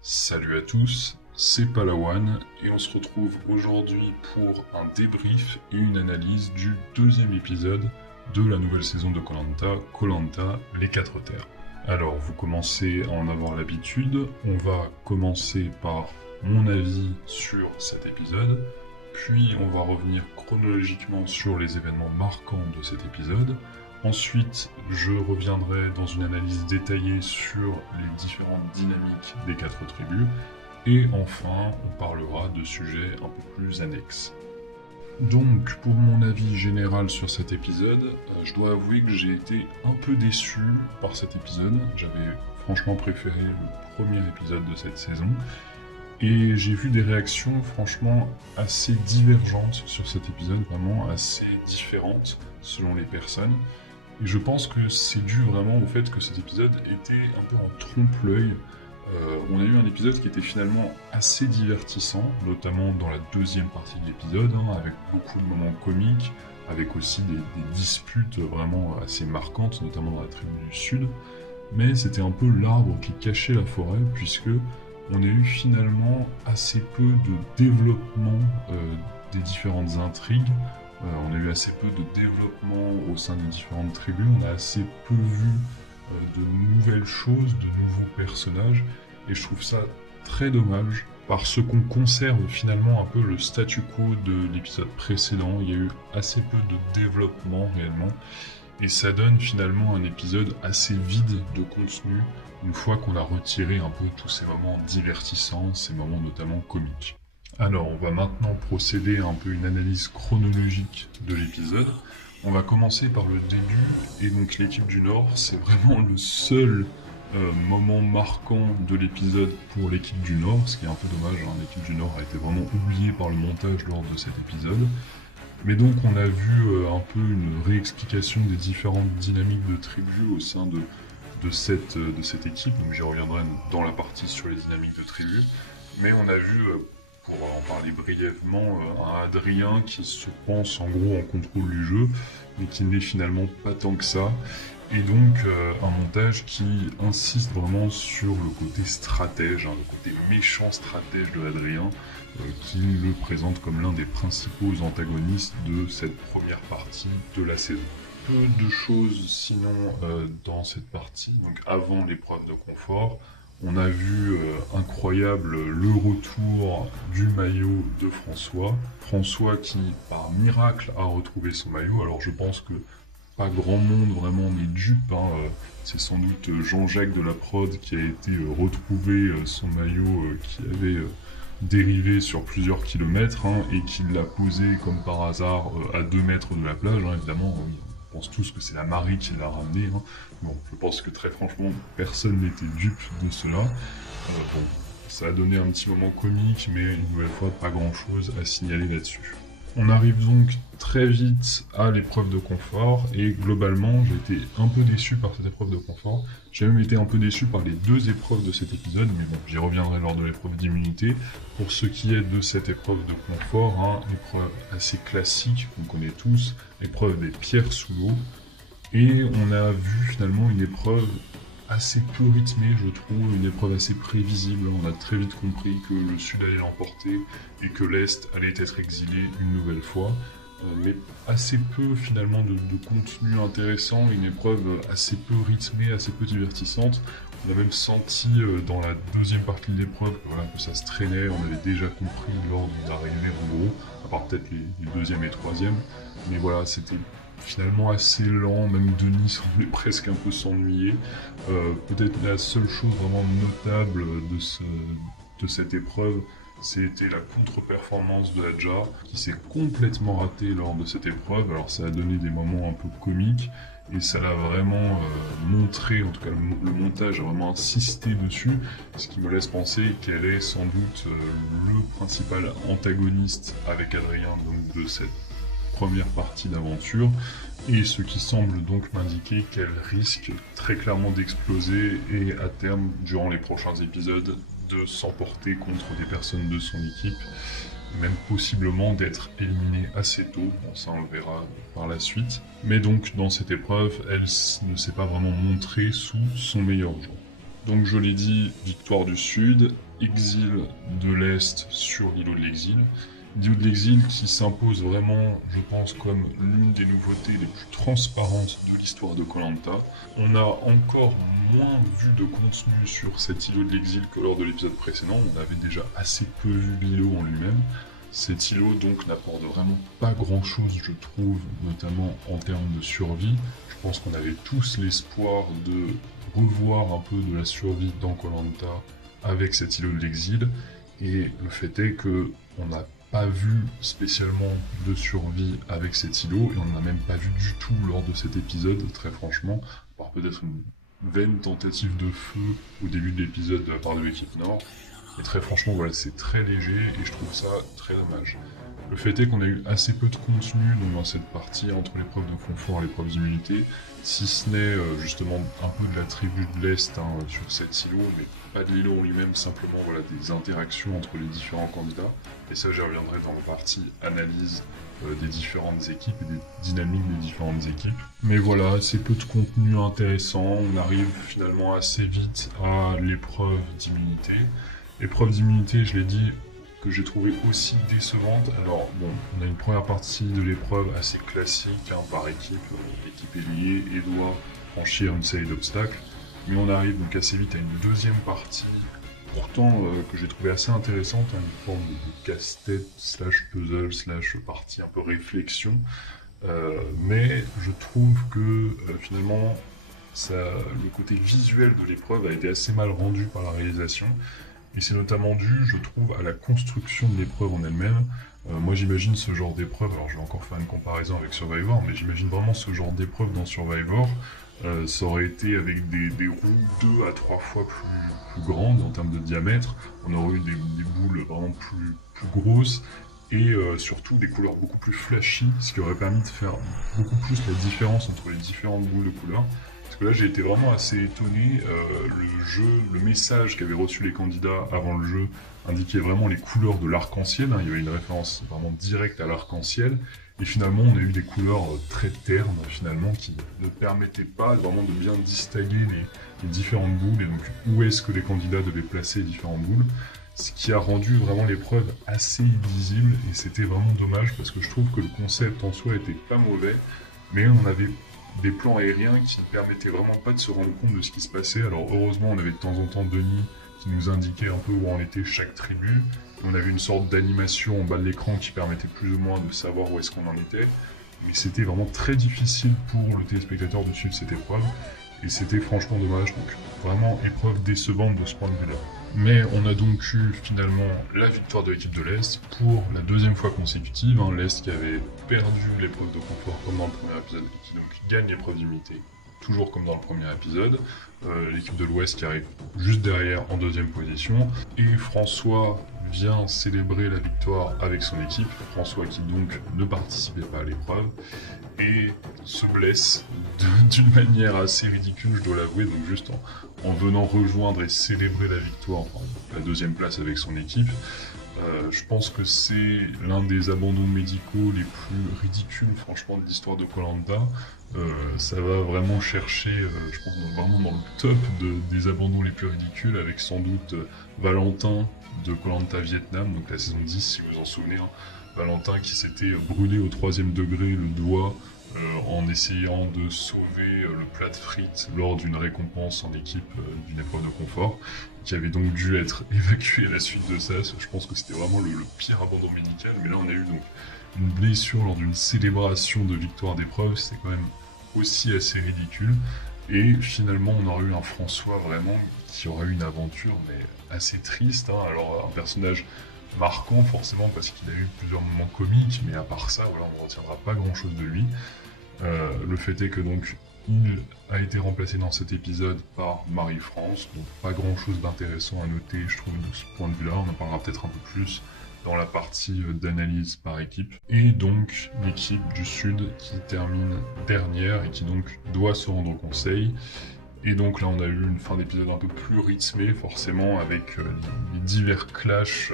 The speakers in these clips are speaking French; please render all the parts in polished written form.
Salut à tous, c'est Palawan et on se retrouve aujourd'hui pour un débrief et une analyse du deuxième épisode de la nouvelle saison de Koh-Lanta, les 4 terres. Alors vous commencez à en avoir l'habitude, on va commencer par mon avis sur cet épisode, puis on va revenir chronologiquement sur les événements marquants de cet épisode. Ensuite, je reviendrai dans une analyse détaillée sur les différentes dynamiques des 4 tribus. Et enfin, on parlera de sujets un peu plus annexes. Donc, pour mon avis général sur cet épisode, je dois avouer que j'ai été un peu déçu par cet épisode. J'avais franchement préféré le premier épisode de cette saison. Et j'ai vu des réactions franchement assez divergentes sur cet épisode, vraiment assez différentes selon les personnes. Et je pense que c'est dû vraiment au fait que cet épisode était un peu en trompe-l'œil. On a eu un épisode qui était finalement assez divertissant, notamment dans la deuxième partie de l'épisode, avec beaucoup de moments comiques, avec aussi des disputes vraiment assez marquantes, notamment dans la tribu du Sud. Mais c'était un peu l'arbre qui cachait la forêt, puisque on a eu finalement assez peu de développement des différentes intrigues. On a eu assez peu de développement au sein des différentes tribus, on a assez peu vu de nouvelles choses, de nouveaux personnages, et je trouve ça très dommage, parce qu'on conserve finalement un peu le statu quo de l'épisode précédent. Il y a eu assez peu de développement réellement, et ça donne finalement un épisode assez vide de contenu, une fois qu'on a retiré un peu tous ces moments divertissants, ces moments notamment comiques. Alors, on va maintenant procéder à un peu une analyse chronologique de l'épisode. On va commencer par le début, et donc l'équipe du Nord, c'est vraiment le seul moment marquant de l'épisode pour l'équipe du Nord, ce qui est un peu dommage, hein. L'équipe du Nord a été vraiment oubliée par le montage lors de cet épisode. Mais donc on a vu un peu une réexplication des différentes dynamiques de tribu au sein de cette équipe, donc j'y reviendrai dans la partie sur les dynamiques de tribu. Mais on a vu, pour en parler brièvement, un Adrien qui se pense en gros en contrôle du jeu, mais qui n'est finalement pas tant que ça. Et donc un montage qui insiste vraiment sur le côté stratège, le côté méchant stratège de Adrien, qui le présente comme l'un des principaux antagonistes de cette première partie de la saison. Peu de choses sinon dans cette partie, donc avant l'épreuve de confort. On a vu incroyable le retour du maillot de François. François qui, par miracle, a retrouvé son maillot. Alors je pense que pas grand monde vraiment n'est dupe. C'est sans doute Jean-Jacques de la prod qui a été retrouver son maillot qui avait dérivé sur plusieurs kilomètres, et qui l'a posé comme par hasard à 2 mètres de la plage. Évidemment, on pense tous que c'est la marée qui l'a ramené. Bon, je pense que très franchement, personne n'était dupe de cela. Bon, ça a donné un petit moment comique, mais une nouvelle fois, pas grand-chose à signaler là-dessus. On arrive donc très vite à l'épreuve de confort, et globalement, j'ai été un peu déçu par cette épreuve de confort. J'ai même été un peu déçu par les 2 épreuves de cet épisode, mais bon, j'y reviendrai lors de l'épreuve d'immunité. Pour ce qui est de cette épreuve de confort, épreuve assez classique qu'on connaît tous, l'épreuve des pierres sous l'eau. Et on a vu finalement une épreuve assez peu rythmée, je trouve, une épreuve assez prévisible. On a très vite compris que le Sud allait l'emporter et que l'Est allait être exilé une nouvelle fois. Mais assez peu finalement de contenu intéressant, une épreuve assez peu rythmée, assez peu divertissante. On a même senti dans la deuxième partie de l'épreuve que ça se traînait, on avait déjà compris l'ordre d'arrivée en gros, à part peut-être les deuxième et troisième. Mais voilà, c'était finalement assez lent, même Denis semblait presque un peu s'ennuyer. Peut-être la seule chose vraiment notable de cette épreuve, c'était la contre-performance de Hadja, qui s'est complètement ratée lors de cette épreuve. Alors ça a donné des moments un peu comiques, et ça l'a vraiment montré, en tout cas le montage a vraiment insisté dessus, ce qui me laisse penser qu'elle est sans doute le principal antagoniste avec Adrien donc, de cette première partie d'aventure, et ce qui semble donc m'indiquer qu'elle risque très clairement d'exploser et à terme, durant les prochains épisodes, de s'emporter contre des personnes de son équipe, même possiblement d'être éliminée assez tôt. Bon, ça on le verra par la suite. Mais donc dans cette épreuve, elle ne s'est pas vraiment montrée sous son meilleur jour. Donc je l'ai dit, victoire du Sud, exil de l'Est sur l'îlot de l'exil. L'îlot de l'exil qui s'impose vraiment, je pense, comme l'une des nouveautés les plus transparentes de l'histoire de koh. On a encore moins vu de contenu sur cet îlot de l'exil que lors de l'épisode précédent. On avait déjà assez peu vu l'îlot en lui-même. Cet îlot donc n'apporte vraiment pas grand-chose, je trouve, notamment en termes de survie. Je pense qu'on avait tous l'espoir de revoir un peu de la survie dans koh avec cet îlot de l'exil. Et le fait est que on n'a pas vu spécialement de survie avec cet îlot, et on n'a même pas vu du tout lors de cet épisode, très franchement, à part peut-être une vaine tentative de feu au début de l'épisode de la part de l'équipe Nord. Et très franchement, voilà, c'est très léger et je trouve ça très dommage. Le fait est qu'on a eu assez peu de contenu donc, dans cette partie entre l'épreuve de confort et l'épreuve d'immunité, si ce n'est justement un peu de la tribu de l'Est sur cet îlot, mais pas de l'îlot en lui-même, simplement voilà, des interactions entre les différents candidats. Et ça, j'y reviendrai dans la partie analyse des différentes équipes et des dynamiques des différentes équipes. Mais voilà, assez peu de contenu intéressant, on arrive finalement assez vite à l'épreuve d'immunité. L'épreuve d'immunité, je l'ai dit, que j'ai trouvé aussi décevante. Alors bon, on a une première partie de l'épreuve assez classique par équipe. L'équipe est liée et doit franchir une série d'obstacles. Mais on arrive donc assez vite à une deuxième partie, pourtant que j'ai trouvé assez intéressante, une forme de casse-tête slash puzzle slash partie un peu réflexion. Mais je trouve que finalement, le côté visuel de l'épreuve a été assez mal rendu par la réalisation. Et c'est notamment dû, je trouve, à la construction de l'épreuve en elle-même. Moi j'imagine ce genre d'épreuve, alors je vais encore faire une comparaison avec Survivor, mais j'imagine vraiment ce genre d'épreuve dans Survivor. Ça aurait été avec des roues 2 à 3 fois plus grandes en termes de diamètre. On aurait eu des boules vraiment plus grosses et surtout des couleurs beaucoup plus flashy, ce qui aurait permis de faire beaucoup plus la différence entre les différentes boules de couleurs. Parce que là, j'ai été vraiment assez étonné. Le message qu'avaient reçu les candidats avant le jeu indiquait vraiment les couleurs de l'arc-en-ciel. Il y avait une référence vraiment directe à l'arc-en-ciel. Et finalement, on a eu des couleurs très ternes, finalement, qui ne permettaient pas vraiment de bien distinguer les différentes boules et donc où est-ce que les candidats devaient placer les différentes boules. Ce qui a rendu vraiment l'épreuve assez illisible et c'était vraiment dommage parce que je trouve que le concept en soi était pas mauvais, mais on avait des plans aériens qui ne permettaient vraiment pas de se rendre compte de ce qui se passait. Alors heureusement, on avait de temps en temps Denis qui nous indiquait un peu où en était chaque tribu. On avait une sorte d'animation en bas de l'écran qui permettait plus ou moins de savoir où est-ce qu'on en était. Mais c'était vraiment très difficile pour le téléspectateur de suivre cette épreuve. Et c'était franchement dommage, donc vraiment épreuve décevante de ce point de vue-là. Mais on a donc eu finalement la victoire de l'équipe de l'Est pour la deuxième fois consécutive. L'Est qui avait perdu l'épreuve de confort comme dans le premier épisode et qui donc gagne l'épreuve d'immunité, toujours comme dans le premier épisode. L'équipe de l'Ouest qui arrive juste derrière en deuxième position. Et François vient célébrer la victoire avec son équipe. François qui donc ne participait pas à l'épreuve et se blesse d'une manière assez ridicule, je dois l'avouer, donc juste en venant rejoindre et célébrer la victoire, enfin, la deuxième place avec son équipe. Je pense que c'est l'un des abandons médicaux les plus ridicules, franchement, de l'histoire de koh. Ça va vraiment chercher, je pense, vraiment dans le top des abandons les plus ridicules, avec sans doute Valentin de koh Vietnam, donc la saison 10, si vous en souvenez. Valentin qui s'était brûlé au 3e degré le doigt en essayant de sauver le plat de frites lors d'une récompense en équipe d'une épreuve de confort, qui avait donc dû être évacué à la suite de ça. Je pense que c'était vraiment le pire abandon médical, mais là on a eu donc une blessure lors d'une célébration de victoire d'épreuve, c'est quand même aussi assez ridicule. Et finalement on aurait eu un François vraiment qui aurait eu une aventure mais assez triste. Alors un personnage marquant forcément parce qu'il a eu plusieurs moments comiques, mais à part ça, voilà, on ne retiendra pas grand chose de lui. Le fait est que donc il a été remplacé dans cet épisode par Marie-France, donc pas grand chose d'intéressant à noter, je trouve, de ce point de vue-là. On en parlera peut-être un peu plus dans la partie d'analyse par équipe. Et donc l'équipe du Sud qui termine dernière et qui donc doit se rendre au conseil. Et donc là on a eu une fin d'épisode un peu plus rythmée forcément avec les divers clashs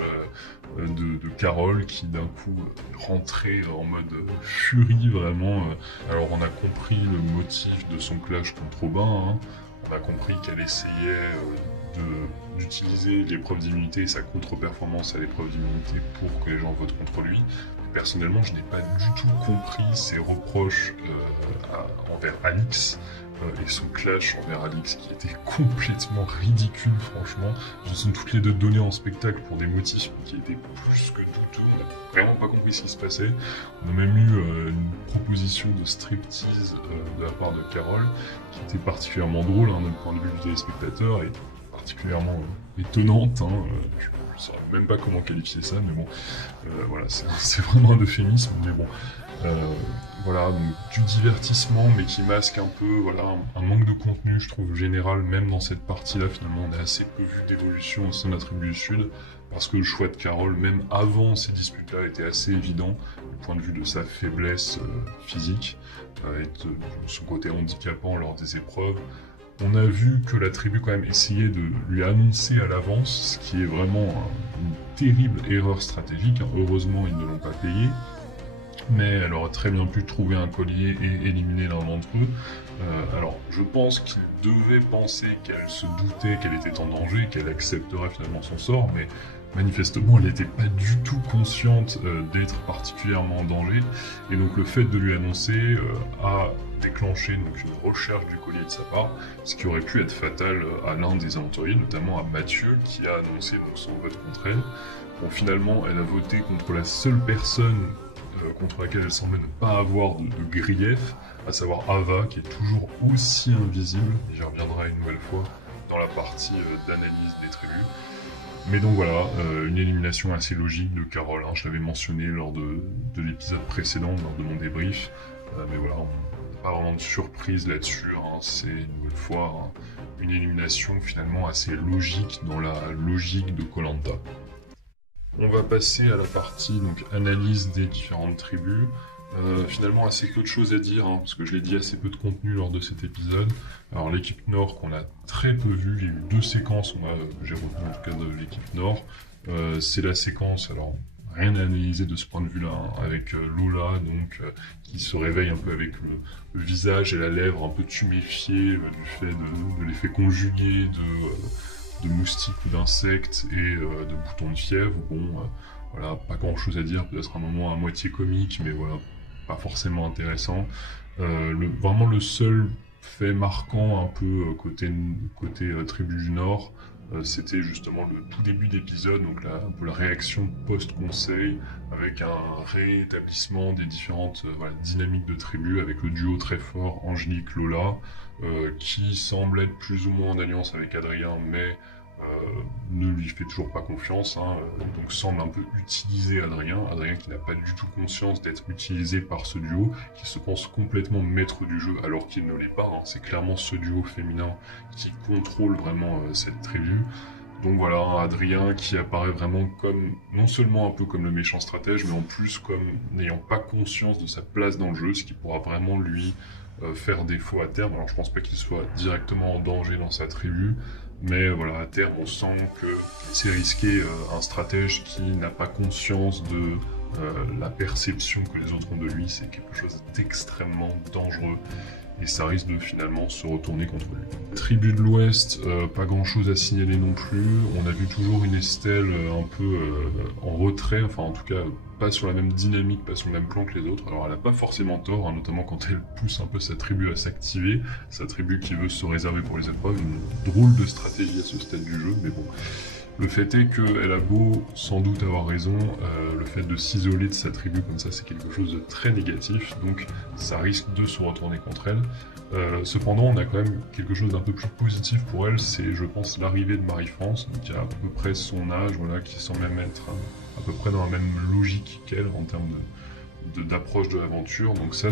de Carole qui d'un coup rentrait en mode furie vraiment. Alors on a compris le motif de son clash contre Aubin, On a compris qu'elle essayait d'utiliser l'épreuve d'immunité et sa contre-performance à l'épreuve d'immunité pour que les gens votent contre lui. Personnellement, je n'ai pas du tout compris ses reproches envers Alix et son clash envers Alix qui était complètement ridicule, franchement. Ils sont toutes les deux données en spectacle pour des motifs qui étaient plus que douteux. On n'a vraiment pas compris ce qui se passait. On a même eu une proposition de striptease de la part de Carole qui était particulièrement drôle d'un point de vue du téléspectateur et particulièrement étonnante. Je ne saurais même pas comment qualifier ça, mais bon, voilà, c'est vraiment un euphémisme, mais bon. Voilà, donc du divertissement, mais qui masque un peu voilà, un manque de contenu, je trouve, général, même dans cette partie-là, finalement, on a assez peu vu d'évolution au sein de la tribu du Sud, parce que le choix de Carole, même avant ces disputes-là, était assez évident, du point de vue de sa faiblesse physique, et de son côté handicapant lors des épreuves. On a vu que la tribu quand même essayait de lui annoncer à l'avance, ce qui est vraiment une terrible erreur stratégique. Heureusement, ils ne l'ont pas payé. Mais elle aurait très bien pu trouver un collier et éliminer l'un d'entre eux. Alors, je pense qu'il devait penser qu'elle se doutait qu'elle était en danger, qu'elle accepterait finalement son sort, mais manifestement, elle n'était pas du tout consciente d'être particulièrement en danger. Et donc, le fait de lui annoncer a déclenché donc, une recherche du collier de sa part, ce qui aurait pu être fatal à l'un des aventuriers, notamment à Mathieu, qui a annoncé donc, son vote contre elle. Bon, finalement, elle a voté contre la seule personne contre laquelle elle semblait ne pas avoir de grief, à savoir Ava, qui est toujours aussi invisible, et j'y reviendrai une nouvelle fois dans la partie d'analyse des tribus. Mais donc voilà, une élimination assez logique de Carole, je l'avais mentionné lors de l'épisode précédent, lors de mon débrief, mais voilà, on n'a pas vraiment de surprise là-dessus, c'est une nouvelle fois une élimination finalement assez logique dans la logique de Koh-Lanta. On va passer à la partie donc analyse des différentes tribus. Finalement assez peu de choses à dire, parce que je l'ai dit, assez peu de contenu lors de cet épisode. Alors l'équipe Nord qu'on a très peu vu, il y a eu 2 séquences que j'ai retenu en tout cas de l'équipe Nord. C'est la séquence, alors rien à analyser de ce point de vue-là, avec Lola donc qui se réveille un peu avec le visage et la lèvre un peu tuméfiée du fait de l'effet conjugué de moustiques ou d'insectes et de boutons de fièvre. Bon, voilà, pas grand chose à dire, peut-être un moment à moitié comique, mais voilà, pas forcément intéressant. Vraiment le seul fait marquant un peu côté tribu du Nord, c'était justement le tout début d'épisode, donc là, un peu la réaction post-conseil, avec un réétablissement des différentes dynamiques de tribu, avec le duo très fort Angélique-Lola, qui semble être plus ou moins en alliance avec Adrien, mais ne lui fait toujours pas confiance, donc semble un peu utiliser Adrien qui n'a pas du tout conscience d'être utilisé par ce duo, qui se pense complètement maître du jeu alors qu'il ne l'est pas, c'est clairement ce duo féminin qui contrôle vraiment cette tribu. Donc voilà, Adrien qui apparaît vraiment comme, non seulement un peu comme le méchant stratège, mais en plus comme n'ayant pas conscience de sa place dans le jeu, ce qui pourra vraiment lui faire défaut à terme. Alors je pense pas qu'il soit directement en danger dans sa tribu, mais voilà, à terme on sent que c'est risqué un stratège qui n'a pas conscience de la perception que les autres ont de lui, c'est quelque chose d'extrêmement dangereux. Et ça risque de finalement se retourner contre lui. Tribu de l'Ouest, pas grand chose à signaler non plus. On a vu toujours une Estelle un peu en retrait, enfin en tout cas pas sur la même dynamique, pas sur le même plan que les autres. Alors elle a pas forcément tort, notamment quand elle pousse un peu sa tribu à s'activer, sa tribu qui veut se réserver pour les épreuves. Une drôle de stratégie à ce stade du jeu, mais bon. Le fait est qu'elle a beau sans doute avoir raison, le fait de s'isoler de sa tribu comme ça, c'est quelque chose de très négatif, donc ça risque de se retourner contre elle. Cependant, on a quand même quelque chose d'un peu plus positif pour elle, c'est je pense l'arrivée de Marie-France, qui a à peu près son âge, voilà, qui semble même être à peu près dans la même logique qu'elle en termes d'approche de l'aventure, donc ça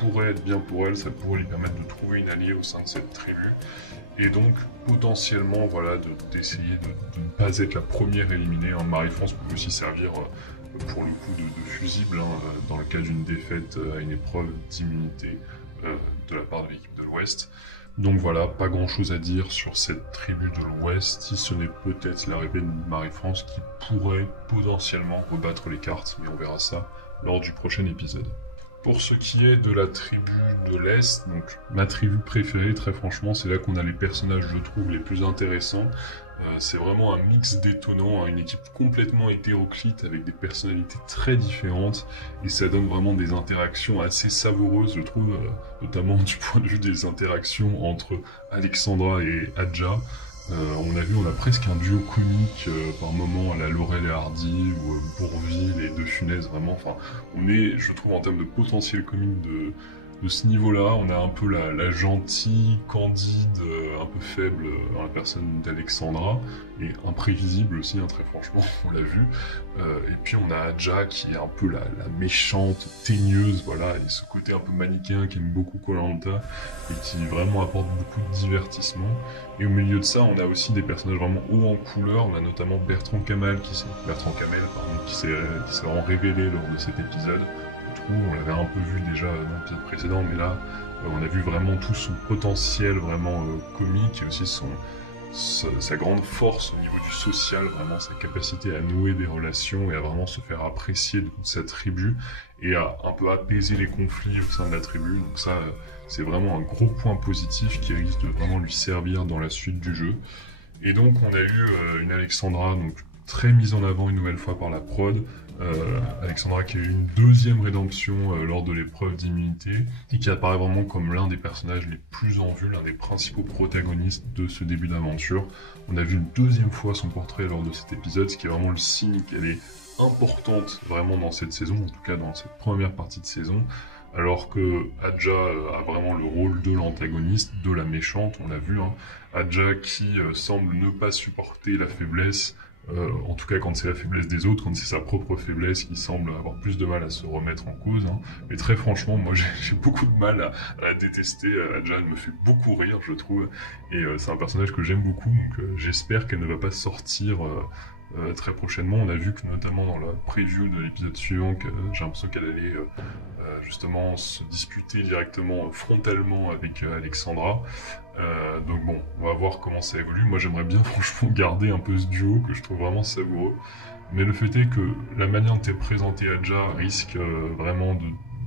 pourrait être bien pour elle, ça pourrait lui permettre de trouver une alliée au sein de cette tribu. Et donc, potentiellement, voilà, d'essayer de ne pas être la première éliminée. Marie-France peut aussi servir, pour le coup, de fusible, dans le cas d'une défaite à une épreuve d'immunité de la part de l'équipe de l'Ouest. Donc voilà, pas grand-chose à dire sur cette tribu de l'Ouest, si ce n'est peut-être l'arrivée de Marie-France qui pourrait potentiellement rebattre les cartes, mais on verra ça lors du prochain épisode. Pour ce qui est de la tribu de l'Est, donc ma tribu préférée, très franchement, c'est là qu'on a les personnages, je trouve, les plus intéressants. C'est vraiment un mix détonnant, hein, une équipe complètement hétéroclite avec des personnalités très différentes et ça donne vraiment des interactions assez savoureuses, je trouve, notamment du point de vue des interactions entre Alexandra et Adja. On a presque un duo comique par moment à la Laurel et Hardy ou Bourvil et De Funès, vraiment. Enfin, on est, je trouve, en termes de potentiel comique de ce niveau-là, on a un peu la gentille, candide, un peu faible dans la personne d'Alexandra, et imprévisible aussi, hein, très franchement, on l'a vu. Et puis on a Adja qui est un peu la méchante, teigneuse, voilà, et ce côté un peu manichéen qui aime beaucoup Koh-Lanta, et qui vraiment apporte beaucoup de divertissement. Et au milieu de ça, on a aussi des personnages vraiment hauts en couleur, on a notamment Bertrand Kamel, qui s'est vraiment révélé lors de cet épisode. On l'avait un peu vu déjà dans l'épisode précédent, mais là, on a vu vraiment tout son potentiel vraiment comique et aussi sa grande force au niveau du social, vraiment sa capacité à nouer des relations et à vraiment se faire apprécier de toute sa tribu et à un peu apaiser les conflits au sein de la tribu. Donc ça, c'est vraiment un gros point positif qui risque de vraiment lui servir dans la suite du jeu. Et donc on a eu une Alexandra donc très mise en avant une nouvelle fois par la prod. Alexandra qui a eu une deuxième rédemption lors de l'épreuve d'immunité et qui apparaît vraiment comme l'un des personnages les plus en vue, l'un des principaux protagonistes de ce début d'aventure. On a vu une deuxième fois son portrait lors de cet épisode, ce qui est vraiment le signe qu'elle est importante vraiment dans cette saison, en tout cas dans cette première partie de saison, alors que Adja a vraiment le rôle de l'antagoniste, de la méchante, on l'a vu, hein. Adja qui semble ne pas supporter la faiblesse, en tout cas quand c'est la faiblesse des autres, quand c'est sa propre faiblesse qui semble avoir plus de mal à se remettre en cause, hein. Mais très franchement, moi j'ai beaucoup de mal à la détester. Adja, elle me fait beaucoup rire, je trouve, et c'est un personnage que j'aime beaucoup, donc j'espère qu'elle ne va pas sortir très prochainement. On a vu que notamment dans la preview de l'épisode suivant, que j'ai l'impression qu'elle allait justement se disputer directement, frontalement avec Alexandra. Donc bon, on va voir comment ça évolue. Moi j'aimerais bien franchement garder un peu ce duo que je trouve vraiment savoureux. Mais le fait est que la manière dont est présentée Adja risque vraiment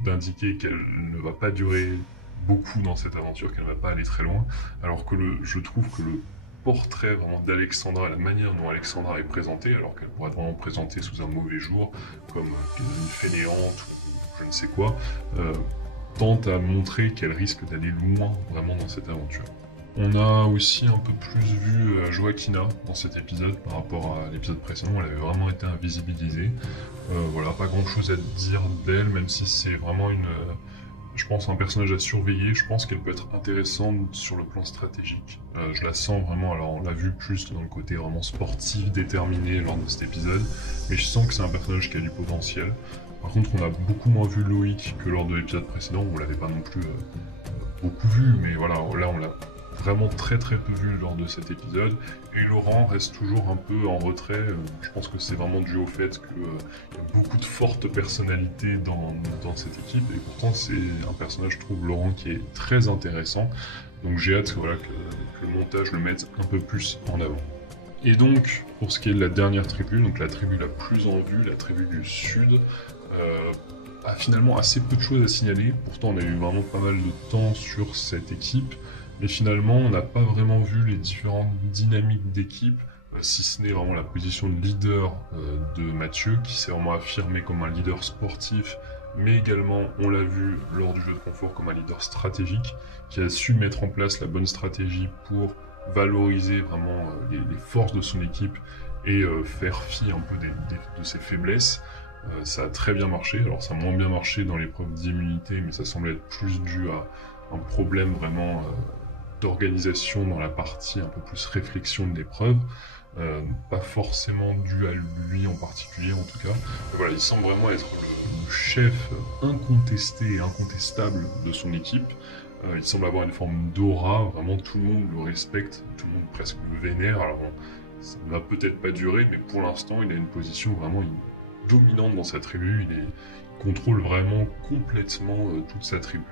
d'indiquer qu'elle ne va pas durer beaucoup dans cette aventure, qu'elle ne va pas aller très loin. Alors que je trouve que le portrait vraiment d'Alexandra, la manière dont Alexandra est présentée, alors qu'elle pourrait être vraiment présentée sous un mauvais jour, comme une fainéante ou je ne sais quoi, tente à montrer qu'elle risque d'aller loin vraiment dans cette aventure. On a aussi un peu plus vu Joaquina dans cet épisode par rapport à l'épisode précédent, elle avait vraiment été invisibilisée. Voilà, pas grand chose à dire d'elle, même si c'est vraiment je pense un personnage à surveiller. Je pense qu'elle peut être intéressante sur le plan stratégique. Je la sens vraiment, alors on l'a vu plus dans le côté vraiment sportif, déterminé lors de cet épisode, mais je sens que c'est un personnage qui a du potentiel. Par contre, on a beaucoup moins vu Loïc que lors de l'épisode précédent, où on l'avait pas non plus beaucoup vu, mais voilà, là on l'a vraiment très très peu vu lors de cet épisode. Et Laurent reste toujours un peu en retrait. Je pense que c'est vraiment dû au fait qu'il y a beaucoup de fortes personnalités dans cette équipe. Et pourtant c'est un personnage, je trouve, Laurent, qui est très intéressant. Donc j'ai hâte voilà, que le montage le mette un peu plus en avant. Et donc, pour ce qui est de la dernière tribu, donc la tribu la plus en vue, la tribu du Sud, a finalement assez peu de choses à signaler. Pourtant on a eu vraiment pas mal de temps sur cette équipe. Mais finalement, on n'a pas vraiment vu les différentes dynamiques d'équipe, si ce n'est vraiment la position de leader de Mathieu, qui s'est vraiment affirmé comme un leader sportif, mais également, on l'a vu lors du jeu de confort, comme un leader stratégique, qui a su mettre en place la bonne stratégie pour valoriser vraiment les forces de son équipe et faire fi un peu de ses faiblesses. Ça a très bien marché. Alors ça a moins bien marché dans l'épreuve d'immunité, mais ça semble être plus dû à un problème vraiment d'organisation dans la partie un peu plus réflexion de l'épreuve, pas forcément dû à lui en particulier en tout cas. Mais voilà, il semble vraiment être le chef incontesté et incontestable de son équipe. Il semble avoir une forme d'aura, vraiment tout le monde le respecte, tout le monde presque le vénère. Alors bon, ça ne va peut-être pas durer, mais pour l'instant il a une position vraiment dominante dans sa tribu, il contrôle vraiment complètement toute sa tribu.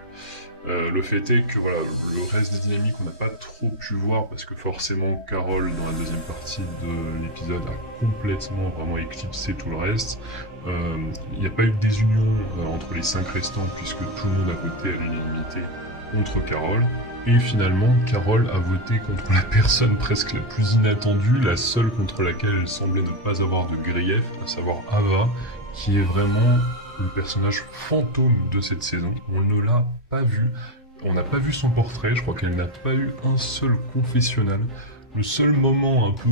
Le fait est que voilà, le reste des dynamiques, on n'a pas trop pu voir parce que forcément, Carole, dans la deuxième partie de l'épisode, a complètement vraiment éclipsé tout le reste. Il n'y a pas eu de désunion entre les 5 restants puisque tout le monde a voté à l'unanimité contre Carole. Et finalement, Carole a voté contre la personne presque la plus inattendue, la seule contre laquelle elle semblait ne pas avoir de grief, à savoir Ava, qui est vraiment le personnage fantôme de cette saison. On ne l'a pas vu. On n'a pas vu son portrait, je crois qu'elle n'a pas eu un seul confessionnal. Le seul moment un peu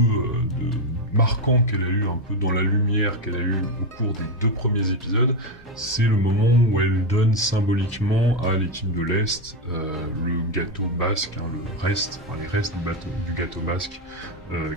marquant qu'elle a eu, un peu dans la lumière qu'elle a eu au cours des 2 premiers épisodes, c'est le moment où elle donne symboliquement à l'équipe de l'Est le gâteau basque, les restes du gâteau basque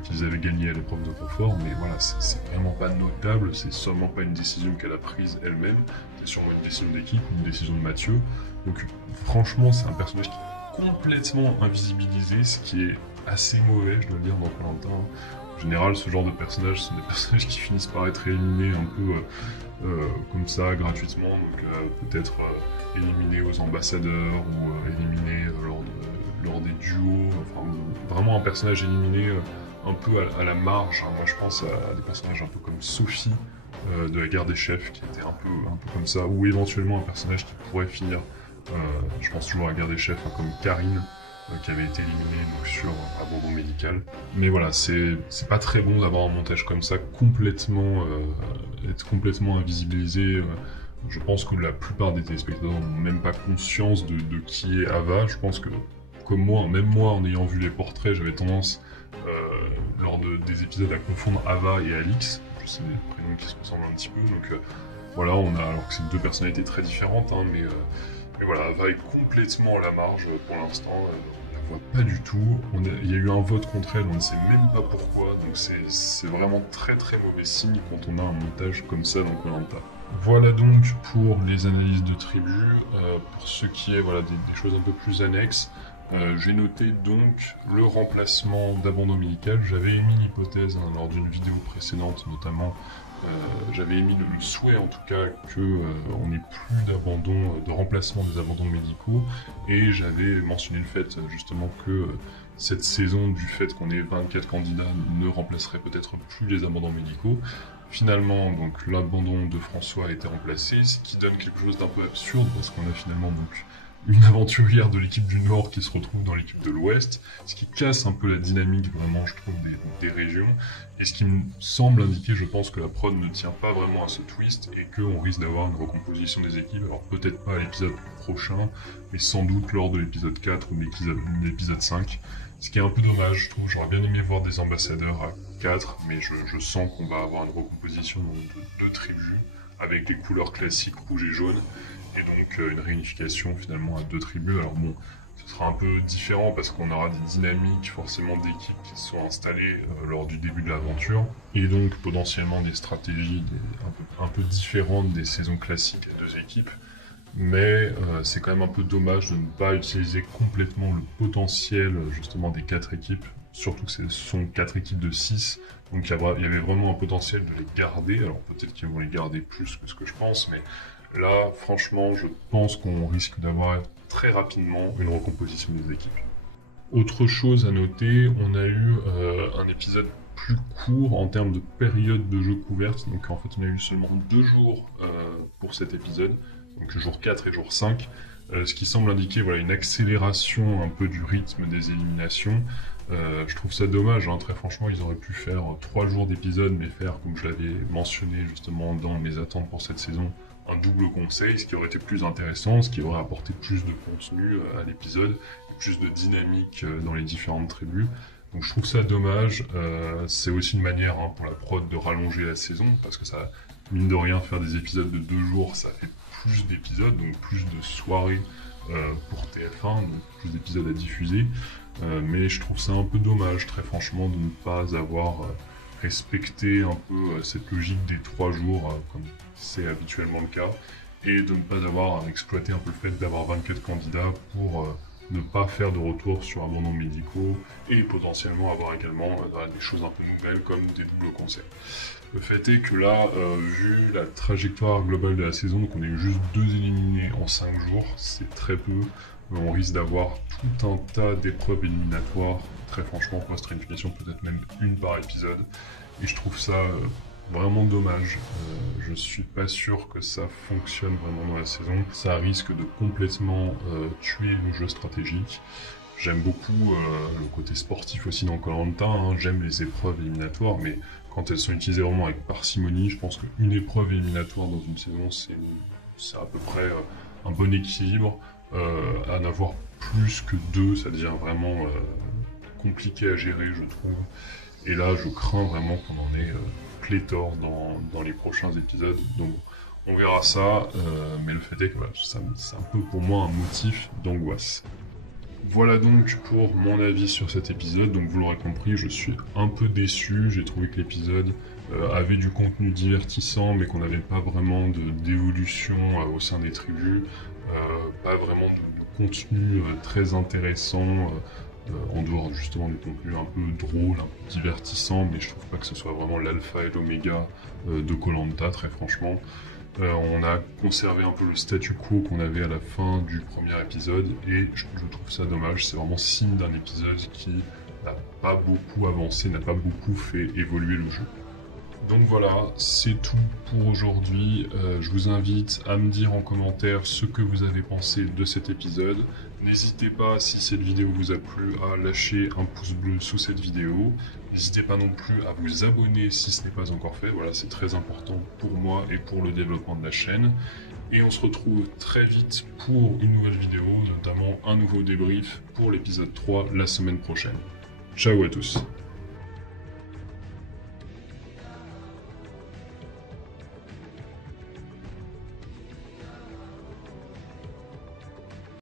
qu'ils avaient gagné à l'épreuve de confort. Mais voilà, c'est vraiment pas notable, c'est sûrement pas une décision qu'elle a prise elle-même, c'est sûrement une décision d'équipe, une décision de Mathieu. Donc franchement, c'est un personnage qui est complètement invisibilisé, ce qui est assez mauvais, je dois dire, dans Koh-Lanta. En général, ce genre de personnages sont des personnages qui finissent par être éliminés un peu comme ça, gratuitement, donc peut-être éliminés aux ambassadeurs ou éliminés lors des duos, enfin vraiment un personnage éliminé un peu à la marge. Moi je pense à des personnages un peu comme Sophie de la guerre des chefs, qui était un peu comme ça, ou éventuellement un personnage qui pourrait finir, je pense toujours à la guerre des chefs, comme Karine, qui avait été éliminé donc, sur abandon médical. Mais voilà, c'est pas très bon d'avoir un montage comme ça, être complètement invisibilisé. Je pense que la plupart des téléspectateurs n'ont même pas conscience de qui est Ava. Je pense que, comme moi, même moi, en ayant vu les portraits, j'avais tendance, lors des épisodes, à confondre Ava et Alix. C'est des prénoms qui se ressemblent un petit peu, donc voilà, alors que c'est 2 personnalités très différentes, hein, mais voilà, Ava est complètement à la marge pour l'instant, on la voit pas du tout, il y a eu un vote contre elle, on ne sait même pas pourquoi, donc c'est vraiment très très mauvais signe quand on a un montage comme ça dans Koh-Lanta. Voilà donc pour les analyses de tribu. Pour ce qui est des choses un peu plus annexes, j'ai noté donc le remplacement d'abandon médical. J'avais émis l'hypothèse lors d'une vidéo précédente notamment, j'avais émis le souhait en tout cas qu'on n'ait plus de remplacement des abandons médicaux, et j'avais mentionné le fait justement que cette saison, du fait qu'on ait 24 candidats, ne remplacerait peut-être plus les abandons médicaux. Finalement, donc l'abandon de François a été remplacé, ce qui donne quelque chose d'un peu absurde parce qu'on a finalement donc une aventurière de l'équipe du Nord qui se retrouve dans l'équipe de l'Ouest, ce qui casse un peu la dynamique vraiment, je trouve, des régions, et ce qui me semble indiquer, je pense, que la prod ne tient pas vraiment à ce twist et qu'on risque d'avoir une recomposition des équipes, alors peut-être pas à l'épisode prochain, mais sans doute lors de l'épisode 4 ou de l'épisode 5, ce qui est un peu dommage, je trouve. J'aurais bien aimé voir des ambassadeurs à 4, mais je sens qu'on va avoir une recomposition de 2 tribus avec les couleurs classiques rouge et jaune, et donc une réunification finalement à 2 tribus. Alors bon, ce sera un peu différent parce qu'on aura des dynamiques forcément d'équipes qui sont installées lors du début de l'aventure, et donc potentiellement des stratégies un peu différentes des saisons classiques à 2 équipes. Mais c'est quand même un peu dommage de ne pas utiliser complètement le potentiel justement des 4 équipes, surtout que ce sont 4 équipes de 6, donc il y avait vraiment un potentiel de les garder. Alors peut-être qu'ils vont les garder plus que ce que je pense, mais là franchement je pense qu'on risque d'avoir très rapidement une recomposition des équipes. Autre chose à noter, on a eu un épisode plus court en termes de période de jeu couverte, donc en fait on a eu seulement 2 jours pour cet épisode, donc jour 4 et jour 5, ce qui semble indiquer une accélération un peu du rythme des éliminations. Je trouve ça dommage, hein. Très franchement, ils auraient pu faire 3 jours d'épisode, mais faire, comme je l'avais mentionné justement dans mes attentes pour cette saison, un double conseil, ce qui aurait été plus intéressant, ce qui aurait apporté plus de contenu à l'épisode, plus de dynamique dans les différentes tribus. Donc je trouve ça dommage. C'est aussi une manière pour la prod de rallonger la saison, parce que ça, mine de rien, faire des épisodes de 2 jours, ça fait plus d'épisodes, donc plus de soirées pour TF1, donc plus d'épisodes à diffuser. Mais je trouve ça un peu dommage, très franchement, de ne pas avoir respecté un peu cette logique des 3 jours, comme c'est habituellement le cas, et de ne pas avoir exploité un peu le fait d'avoir 24 candidats pour ne pas faire de retour sur abandons médicaux et potentiellement avoir également des choses un peu nouvelles comme des doubles concerts. Le fait est que là, vu la trajectoire globale de la saison, donc on a eu juste 2 éliminés en 5 jours, c'est très peu. On risque d'avoir tout un tas d'épreuves éliminatoires. Très franchement, pour Strain Finition, peut-être même une par épisode. Et je trouve ça vraiment dommage. Je suis pas sûr que ça fonctionne vraiment dans la saison. Ça risque de complètement tuer le jeu stratégique. J'aime beaucoup le côté sportif aussi dans Koh-Lanta, hein. J'aime les épreuves éliminatoires, mais quand elles sont utilisées vraiment avec parcimonie, je pense qu'une épreuve éliminatoire dans une saison, c'est à peu près un bon équilibre. À en avoir plus que 2, ça devient vraiment compliqué à gérer, je trouve. Et là, je crains vraiment qu'on en ait pléthore dans les prochains épisodes. Donc, on verra ça, mais le fait est que voilà, c'est un peu pour moi un motif d'angoisse. Voilà donc pour mon avis sur cet épisode. Donc vous l'aurez compris, je suis un peu déçu. J'ai trouvé que l'épisode avait du contenu divertissant, mais qu'on n'avait pas vraiment d'évolution au sein des tribus. Pas vraiment de contenu très intéressant, en dehors justement du contenu un peu drôle, un peu divertissant, mais je trouve pas que ce soit vraiment l'alpha et l'oméga de Koh-Lanta, très franchement. On a conservé un peu le statu quo qu'on avait à la fin du premier épisode et je trouve ça dommage. C'est vraiment signe d'un épisode qui n'a pas beaucoup avancé, n'a pas beaucoup fait évoluer le jeu. Donc voilà, c'est tout pour aujourd'hui. Je vous invite à me dire en commentaire ce que vous avez pensé de cet épisode. N'hésitez pas, si cette vidéo vous a plu, à lâcher un pouce bleu sous cette vidéo. N'hésitez pas non plus à vous abonner si ce n'est pas encore fait. Voilà, c'est très important pour moi et pour le développement de la chaîne. Et on se retrouve très vite pour une nouvelle vidéo, notamment un nouveau débrief pour l'épisode 3 la semaine prochaine. Ciao à tous!